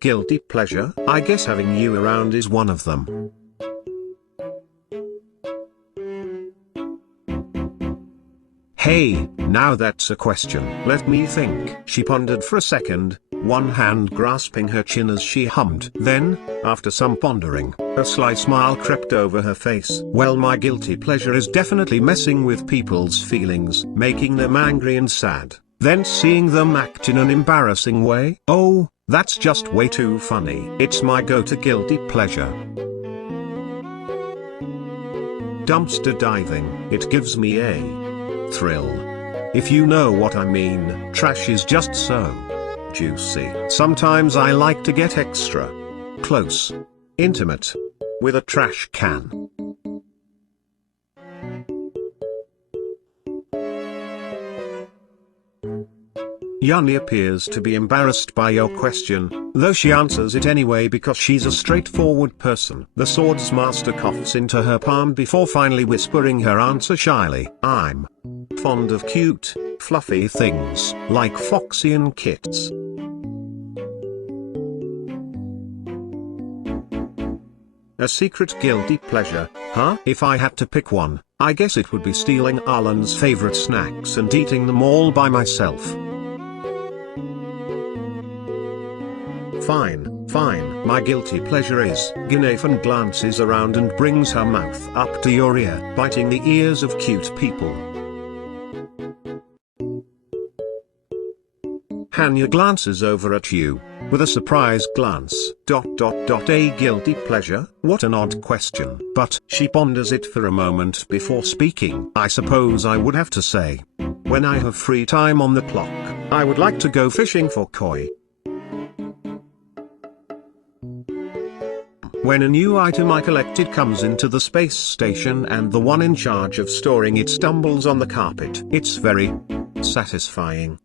Guilty pleasure? I guess having you around is one of them. Hey, now that's a question. Let me think. She pondered for a second, one hand grasping her chin as she hummed. Then, after some pondering, a sly smile crept over her face. Well, my guilty pleasure is definitely messing with people's feelings, making them angry and sad, then seeing them act in an embarrassing way. Oh, that's just way too funny. It's my go-to guilty pleasure. Dumpster diving. It gives me a thrill. If you know what I mean. Trash is just so juicy. Sometimes I like to get extra close, intimate with a trash can. Yunli appears to be embarrassed by your question, though she answers it anyway because she's a straightforward person. The swords master coughs into her palm before finally whispering her answer shyly. I'm fond of cute, fluffy things, like 𝓯𝓻𝓮𝓪𝓴𝔂 kits. A secret guilty pleasure, huh? If I had to pick one, I guess it would be stealing Alan's favorite snacks and eating them all by myself. Fine, my guilty pleasure is. Guinaifen glances around and brings her mouth up to your ear, biting the ears of cute people. Hanya glances over at you, with a surprised glance. A guilty pleasure? What an odd question. But she ponders it for a moment before speaking. I suppose I would have to say, when I have free time on the clock, I would like to go fishing for koi. When a new item I collected comes into the space station and the one in charge of storing it stumbles on the carpet, it's very satisfying.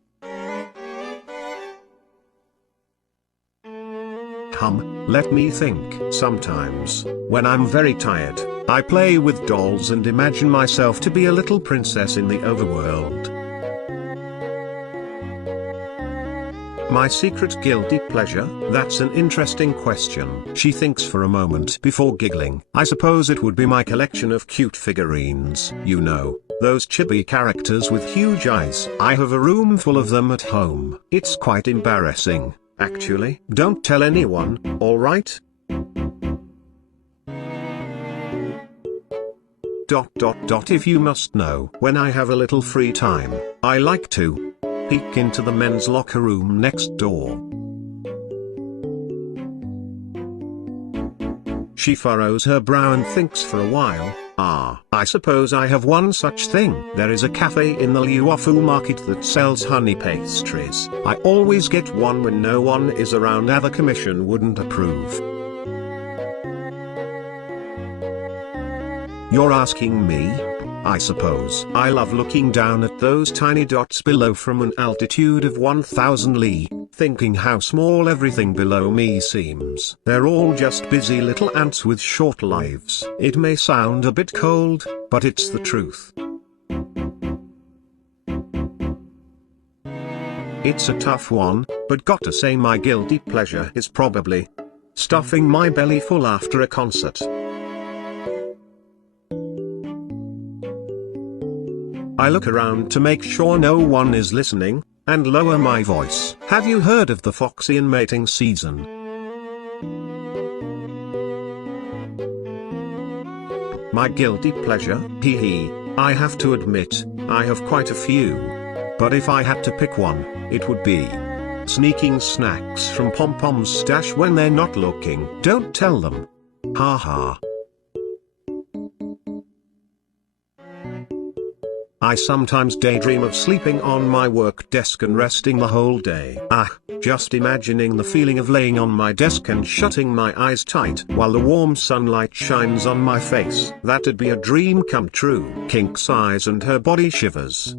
Let me think. Sometimes, when I'm very tired, I play with dolls and imagine myself to be a little princess in the overworld. My secret guilty pleasure? That's an interesting question. She thinks for a moment before giggling. I suppose it would be my collection of cute figurines. You know, those chibi characters with huge eyes. I have a room full of them at home. It's quite embarrassing, actually. Don't tell anyone, alright? If you must know. When I have a little free time, I like to peek into the men's locker room next door. She furrows her brow and thinks for a while. I suppose I have one such thing. There is a cafe in the Liuofu market that sells honey pastries. I always get one when no one is around. The commission wouldn't approve. You're asking me? I suppose. I love looking down at those tiny dots below from an altitude of 1,000 li, thinking how small everything below me seems. They're all just busy little ants with short lives. It may sound a bit cold, but it's the truth. It's a tough one, but got to say my guilty pleasure is probably stuffing my belly full after a concert. I look around to make sure no one is listening, and lower my voice. Have you heard of the 𝓯𝓻𝓮𝓪𝓴𝔂 mating season? My guilty pleasure? I have to admit, I have quite a few. But if I had to pick one, it would be sneaking snacks from Pom-Pom's stash when they're not looking. Don't tell them. Haha. I sometimes daydream of sleeping on my work desk and resting the whole day. Just imagining the feeling of laying on my desk and shutting my eyes tight while the warm sunlight shines on my face. That'd be a dream come true. Qingque sighs and her body shivers.